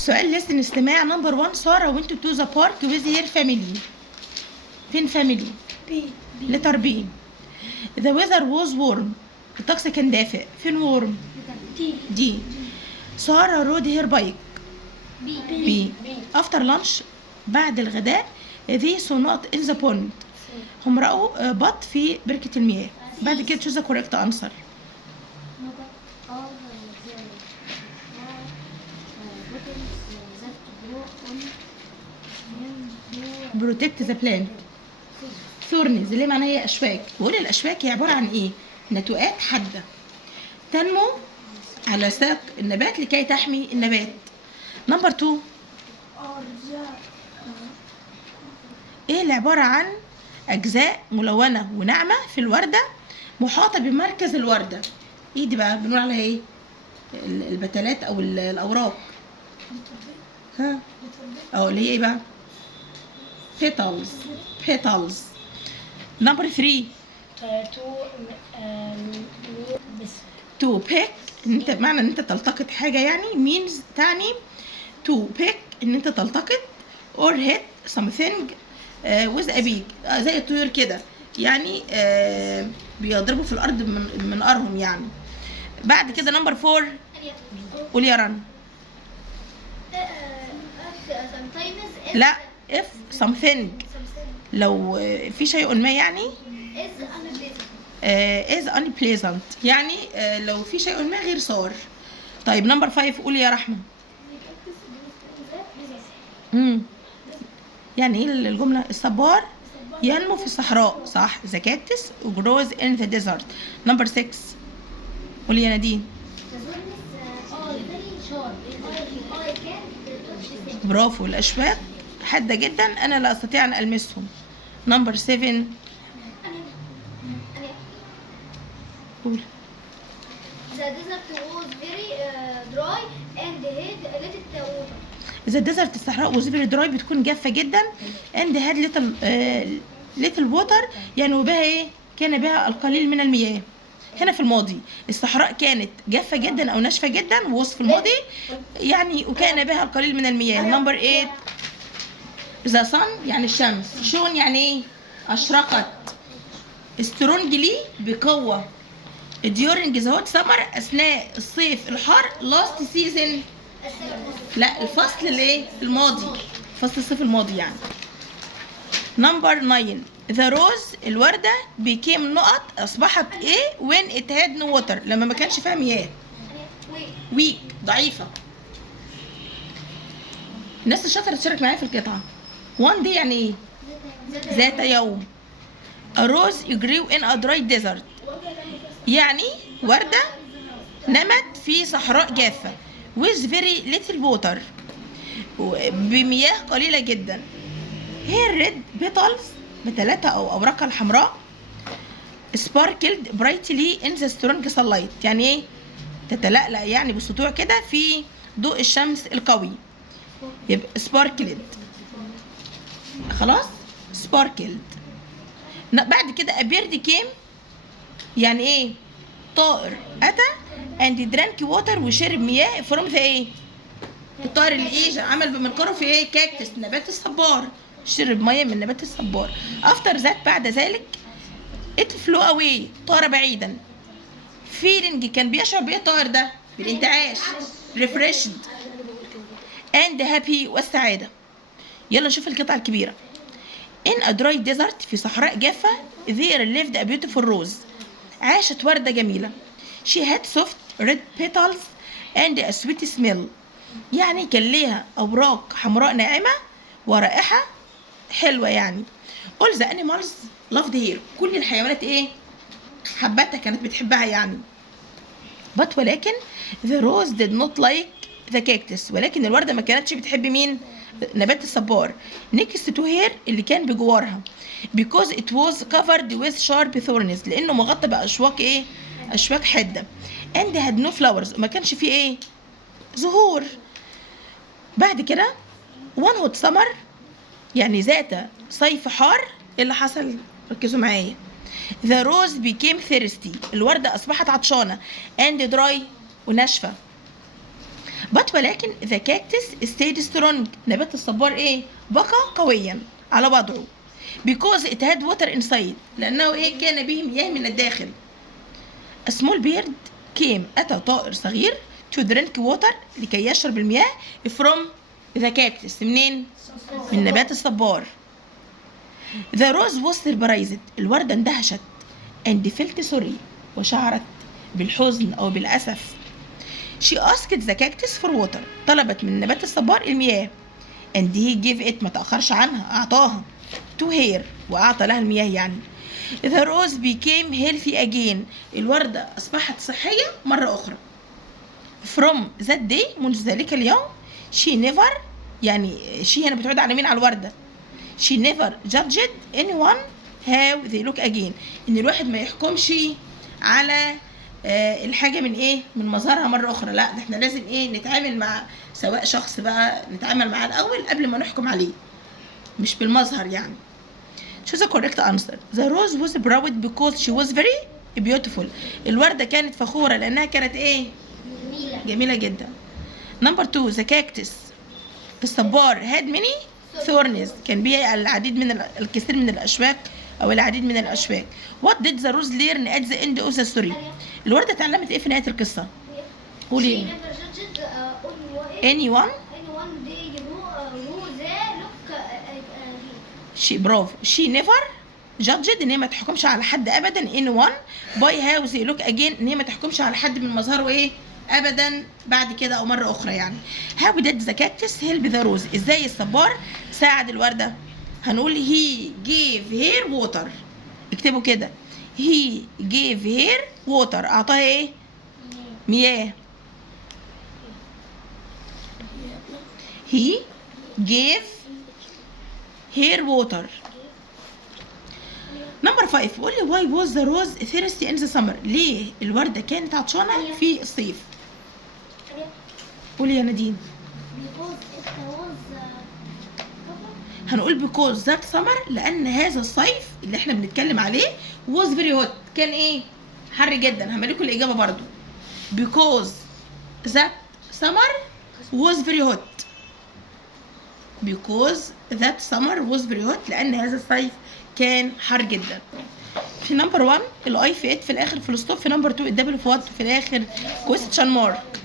سؤال لسن استماع نمبر 1. سارة went to the park with her family. فين family؟ بي letter B. The weather was warm. الطقس كان دافئ. فين warm؟ دي D. سارة rode her bike. بي B. after lunch بعد الغداء they saw not in the pond. هم رأوا بط في بركة المياه. بعد كده choose the correct answer. protect the plant. thorns اللي معناها هي أشواك. وقول الأشواك هي عبارة عن إيه؟ نتوءات حادة تنمو على ساق النبات لكي تحمي النبات. نمبر 2. ايه اللي عبارة عن أجزاء ملونة وناعمة في الوردة محاطة بمركز الوردة؟ ايه دي بقى بنقول عليها ايه؟ البتلات أو الأوراق. ها؟ أو اللي هي ايه بقى؟ petals. نمبر 3. to pick انت بمعنى ان انت تلتقط حاجة يعني means تعني to pick ان انت تلتقط or hit something with a beak زي الطيور كده يعني بيضربوا في الارض من منقارهم يعني. بعد كده نمبر 4. قول يا رنا. لا if something لو في شيء ما يعني is unpleasant يعني لو في شيء ما غير صار. طيب نمبر 5. قولي يا رحمة. يعني ايه الجملة؟ الصبار ينمو في الصحراء صح. the cactus grows in the desert. نمبر 6. قولي يا نادين. برافو. الأشواك حادة جدا أنا لا أستطيع أن ألمسهم. نمبر 7. قول. The desert was very dry and had little water. إذا desert الصحراء was very dry بتكون جافة جدا and had little water يعني وبها إيه؟ كان بها القليل من المياه. هنا في الماضي الصحراء كانت جافة جدا أو ناشفة جدا وصف في الماضي يعني وكان بها القليل من المياه. نمبر 8. the sun يعني الشمس. شون يعني إيه؟ أشرقت. strongly بقوة. during the hot summer أثناء الصيف الحار. last season لا الفصل الايه الماضي فصل الصيف الماضي يعني. نمبر 9. the rose الوردة became نقط أصبحت ايه when it had no water لما ما كانش فيها مياه. weak ضعيفة. الناس الشاطرة تشارك معايا في القطعة. one day يعني ايه؟ ذات يوم. a rose grew in a dry desert يعني وردة نمت في صحراء جافة with very little water بمياه قليلة جدا. her red petals بتلاتة أو أوراقها الحمراء sparkled brightly in the strong sunlight يعني إيه؟ تتلألأ يعني بسطوع كده في ضوء الشمس القوي. يبقى sparkled خلاص sparkled. بعد كده a bird came يعني إيه؟ طائر أتى and drank water وشرب مياه from the ايه؟ الطائر اللي ايه عمل بمنقاره في ايه؟ كاكتس نبات الصبار. شرب ميه من نبات الصبار. after that بعد ذلك it flew away طار بعيدا. feeling كان بيشعر بايه الطائر ده؟ بالانتعاش refreshed and happy والسعاده. يلا نشوف القطعه الكبيره. in a dry desert في صحراء جافه there lived a beautiful rose عاشت ورده جميله. she had soft red petals and a sweet smell يعني كان ليها أوراق حمراء ناعمة ورائحة حلوة يعني. all the animals loved her كل الحيوانات إيه؟ حبتها كانت بتحبها يعني. but ولكن the rose did not like the cactus ولكن الوردة ما كانتش بتحب مين؟ نبات الصبار. next to her اللي كان بجوارها because it was covered with sharp thorns لأنه مغطى بأشواك إيه؟ أشواك حادة and had no flowers ما كانش فيه ايه زهور. بعد كده one hot summer يعني ذات صيف حار. اللي حصل ركزوا معايا. the rose became thirsty الوردة أصبحت عطشانة and dry وناشفة. ولكن the cactus stayed strong. نبات الصبار ايه؟ بقى قويا على وضعه. because it had water inside. لأنه ايه؟ كان به مياه من الداخل. a small bird came. أتى طائر صغير to drink water. لكي يشرب المياه from the cactus. منين؟ من نبات الصبار. the rose was surprised. الوردة اندهشت and felt sorry. وشعرت بالحزن أو بالأسف. she asked the cactus for water. طلبت من نبات الصبار المياه. and he gave it. ما تأخرش عنها، أعطاها to her. وأعطى لها المياه يعني. the rose became healthy again. الوردة أصبحت صحية مرة أخرى. from that day. منذ ذلك اليوم. she never. يعني she هنا بتعود على مين؟ على الوردة. she never judged anyone how they look again. إن الواحد ما يحكمش على الحاجة من ايه؟ من مظهرها مرة أخرى. لا، ده احنا لازم ايه؟ نتعامل مع سواء شخص بقى، نتعامل معاه الأول قبل ما نحكم عليه، مش بالمظهر يعني. choose the correct answer. the rose was proud because she was very beautiful. الوردة كانت فخورة لأنها كانت ايه؟ جميلة جدا. number 2 the cactus. الصبار had many thorns. كان بيها الكثير من الأشواك أو العديد من الأشواك. what did the rose learn at the end of the story. الوردة اتعلمت ايه في نهاية القصة؟ قولي. anyone برافو. she never judged. ان هي ما تحكمش على حد ابدا. anyone by how they look again. ان هي ما تحكمش على حد من مظهره ايه ابدا بعد كده او مره اخرى يعني. how did the cactus help the rose. ازاي الصبار ساعد الورده؟ هنقول he gave her water. اكتبوا كده he gave her water. اعطاها ايه؟ مياه. he gave her water. number 5 قولي why was the rose thirsty in the summer. ليه الوردة كانت عطشانة في الصيف؟ قولي يا نادين. هنقول because that summer. لأن هذا الصيف اللي احنا بنتكلم عليه was very hot. كان ايه؟ حر جدا. هملكوا الإجابة برضو. because that summer was very hot. because that summer was very hot. لأن هذا الصيف كان حر جدا. في نمبر 1 الاي في ات في الاخر فول ستوب. في نمبر 2 الدبل في وات في الاخر question mark.